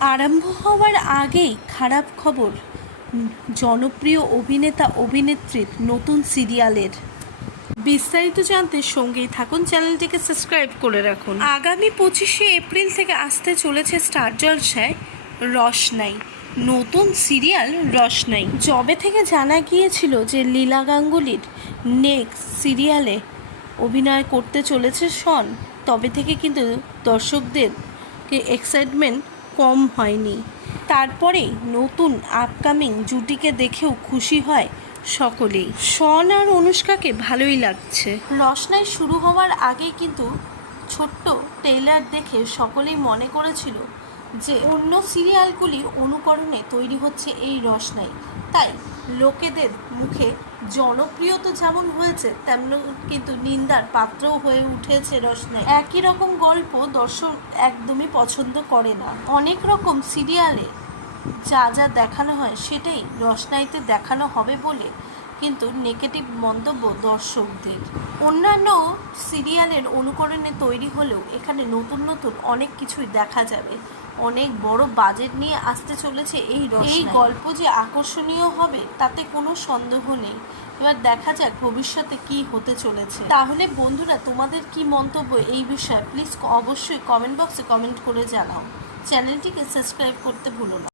আরম্ভ হওয়ার আগেই খারাপ খবর, জনপ্রিয় অভিনেতা অভিনেত্রীর নতুন সিরিয়ালের। বিস্তারিত জানতে সঙ্গেই থাকুন, চ্যানেলটিকে সাবস্ক্রাইব করে রাখুন। আগামী 25শে এপ্রিল থেকে আসতে চলেছে স্টার জলসায় রসনাই, নতুন সিরিয়াল রসনাই। যবে থেকে জানা গিয়েছিল যে লীলা গাঙ্গুলির নেক্সট সিরিয়ালে অভিনয় করতে চলেছে শন, তবে থেকে কিন্তু দর্শকদের এক্সাইটমেন্ট কম হয়নি। তারপরেই নতুন আপকামিং জুটিকে দেখেও খুশি হয় সকলেই। শন আর অনুষ্কাকে ভালোই লাগছে। রসনাই শুরু হওয়ার আগেই কিন্তু ছোট্ট ট্রেইলার দেখে সকলেই মনে করেছিল যে অন্য সিরিয়ালগুলি অনুকরণে তৈরি হচ্ছে এই রসনাই। তাই লোকেদের মুখে জনপ্রিয়তা যেমন হয়েছে তেমন কিন্তু নিন্দার পাত্রও হয়ে উঠেছে রসনাই। একই রকম গল্প দর্শক একদমই পছন্দ করে না। অনেক রকম সিরিয়ালে যা যা দেখানো হয় সেটাই রসনাইতে দেখানো হবে বলে কিন্তু নেগেটিভ মন্তব্য দর্শকদের। অন্যান্য সিরিয়ালের অনুকরণে তৈরি হলেও এখানে নতুন নতুন অনেক কিছুই দেখা যাবে। অনেক বড় বাজেট নিয়ে আসতে চলেছে এই গল্প যে আকর্ষণীয় হবে তাতে কোনো সন্দেহ নেই। এবার দেখা যাক ভবিষ্যতে কি হতে চলেছে। তাহলে বন্ধুরা, তোমাদের কি মন্তব্য এই বিষয়ে প্লিজ অবশ্যই কমেন্ট বক্সে কমেন্ট করে জানাও। চ্যানেলটিকে সাবস্ক্রাইব করতে ভুলো না।